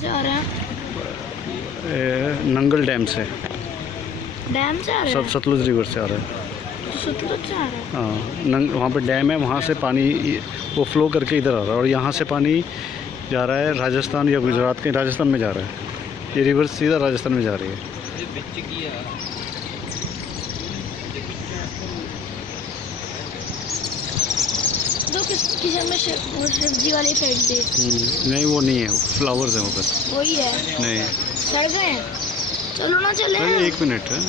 से आ रहे हैं? नंगल डैम से। डैम से आ रहे सब हैं? सतलुज रिवर से आ रहा है। सतलुज से आ रहे हैं? हाँ, वहाँ पे डैम है, वहाँ से पानी वो फ्लो करके इधर आ रहा है और यहाँ से पानी जा रहा है राजस्थान या गुजरात के, राजस्थान में जा रहा है। ये रिवर सीधा राजस्थान में जा रही है। तो किचन में शिव जी वाली फेंक दी। नहीं वो नहीं है, फ्लावर्स हैं वो बस। वही है। नहीं, सड़ गए हैं। चलो ना चले। अरे 1 मिनट है।